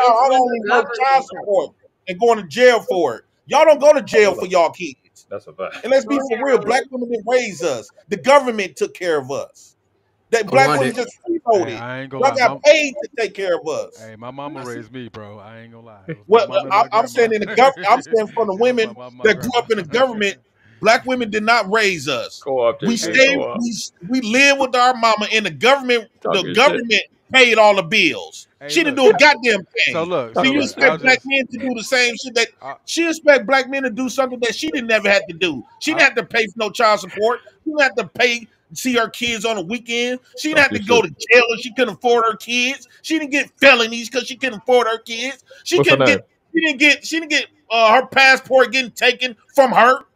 I only work child support and going to jail for it. Y'all don't go to jail for y'all kids. That's a fact. And let's be for real. Black women didn't raise us. The government took care of us. That black women just freeloaded. Hey, I ain't gonna Y'all lie. got paid to take care of us. Hey, my mama raised me, bro. I ain't gonna lie. It was my Well, mama and my I'm grandma. saying in the government. I'm saying for the It was my women mama, my that grew grandma. up in the government. Black women did not raise us. Go up, We JJ. stayed. Go up. We lived with our mama, and the government. The Talking shit. government paid all the bills. Hey, She didn't look. do a goddamn So thing. look. Do So you look. I'll expect black just. men to do the same shit that I, she expect black men to do something that she didn't ever have to do? She didn't I, have to pay for no child support. She didn't have to pay see her kids on the weekend. She didn't have to Talking go shit. to jail if she couldn't afford her kids. She didn't get felonies because she couldn't afford her kids. She What's her couldn't name? get. She didn't get her passport getting taken from her.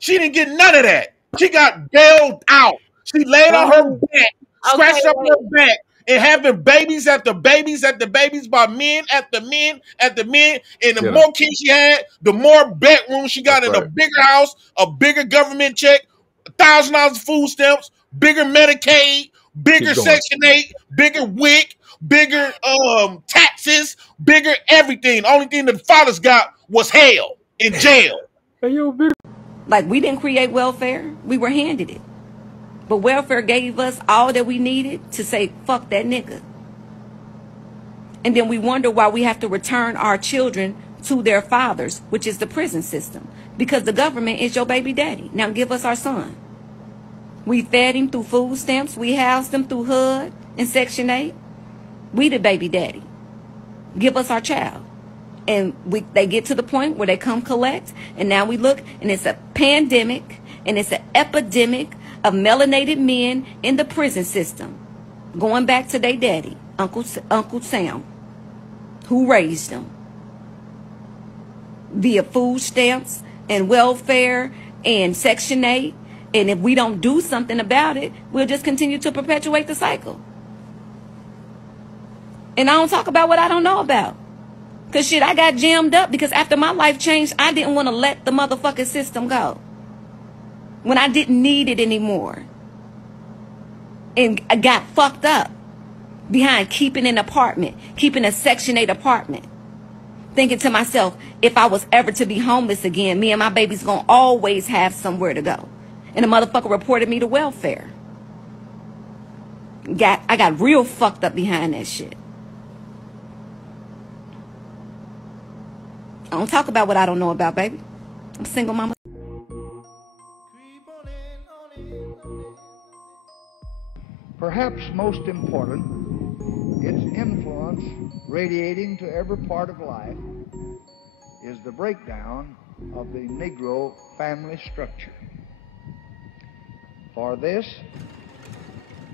She didn't get none of that. She got bailed out. She laid on her back, scratched up her back, and having babies after babies after babies by men after men after men. And the Get her. more kids she had, the more bedrooms she got That's in a right. bigger house, a bigger government check, $1,000 of food stamps, bigger Medicaid, bigger Keep going. Section 8, bigger WIC, bigger taxes, bigger everything. The only thing that the fathers got was hell in jail. Hey, yo, big. Like, we didn't create welfare. We were handed it. But welfare gave us all that we needed to say, fuck that nigga. And then we wonder why we have to return our children to their fathers, which is the prison system. Because the government is your baby daddy. Now give us our son. We fed him through food stamps. We housed him through HUD and Section 8. We the baby daddy. Give us our child. And they get to the point where they come collect. And now we look, and it's a pandemic, and it's an epidemic of melanated men in the prison system. Going back to their daddy, Uncle Sam, who raised them via food stamps and welfare and Section 8. And if we don't do something about it, we'll just continue to perpetuate the cycle. And I don't talk about what I don't know about. Because shit, I got jammed up because after my life changed, I didn't want to let the motherfucking system go. When I didn't need it anymore. And I got fucked up behind keeping an apartment, keeping a Section 8 apartment. Thinking to myself, if I was ever to be homeless again, me and my baby's gonna always have somewhere to go. And the motherfucker reported me to welfare. I got real fucked up behind that shit. I don't talk about what I don't know about, baby. I'm a single mama. Perhaps most important, its influence radiating to every part of life is the breakdown of the Negro family structure. For this,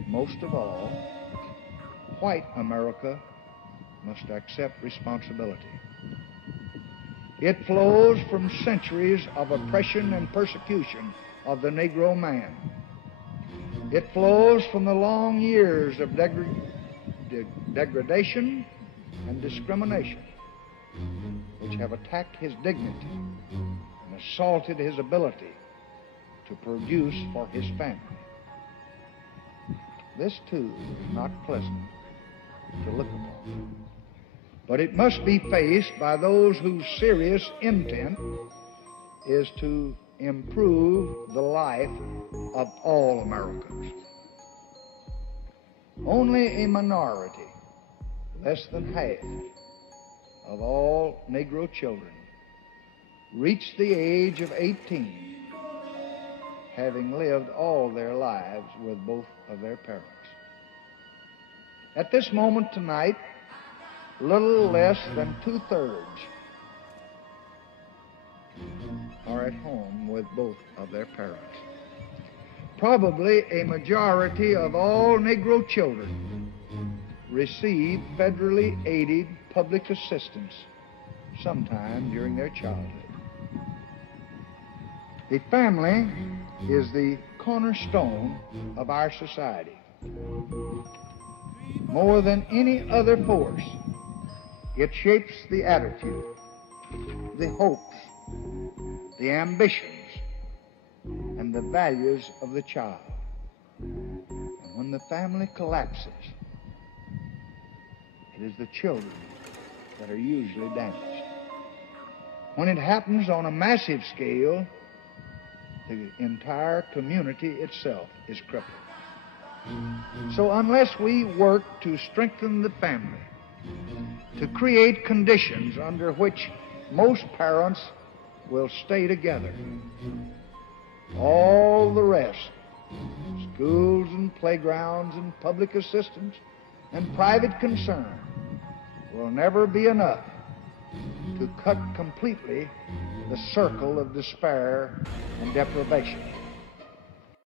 most of all, white America must accept responsibility. It flows from centuries of oppression and persecution of the Negro man. It flows from the long years of degradation and discrimination which have attacked his dignity and assaulted his ability to produce for his family. This, too, is not pleasant to look upon. But it must be faced by those whose serious intent is to improve the life of all Americans. Only a minority, less than half, of all Negro children reach the age of 18, having lived all their lives with both of their parents. At this moment tonight, little less than 2/3 are at home with both of their parents. Probably a majority of all Negro children receive federally aided public assistance sometime during their childhood. The family is the cornerstone of our society. More than any other force, it shapes the attitude, the hopes, the ambitions, and the values of the child. And when the family collapses, it is the children that are usually damaged. When it happens on a massive scale, the entire community itself is crippled. So unless we work to strengthen the family, to create conditions under which most parents will stay together, all the rest, schools and playgrounds and public assistance and private concern, will never be enough to cut completely the circle of despair and deprivation.